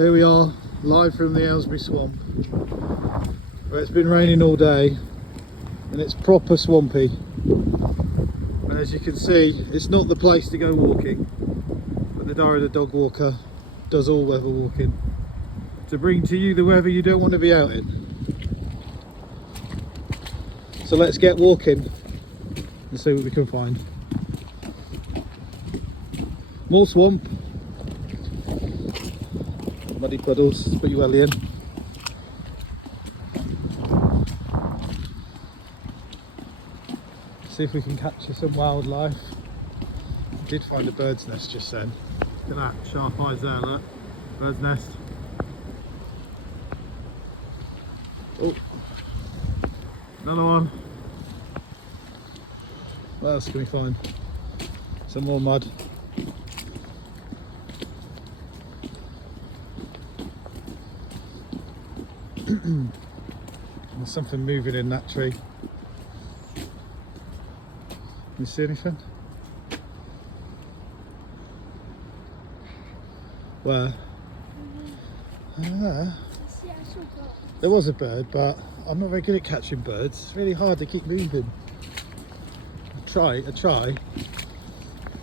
Here we are, live from the Aylesbury Swamp, where it's been raining all day and it's proper swampy. And as you can see, it's not the place to go walking, but the Diary of the Dog Walker does all weather walking to bring to you the weather you don't want to be out in. So let's get walking and see what we can find. More swamp, muddy puddles, put your welly in. See if we can capture some wildlife. I did find a bird's nest just then. Look at that, sharp eyes there, look. Bird's nest. Oh, another one. What else can we find? Some more mud. There's something moving in that tree. You see anything? Where? There was a bird, but I'm not very good at catching birds. It's really hard to keep moving. I try.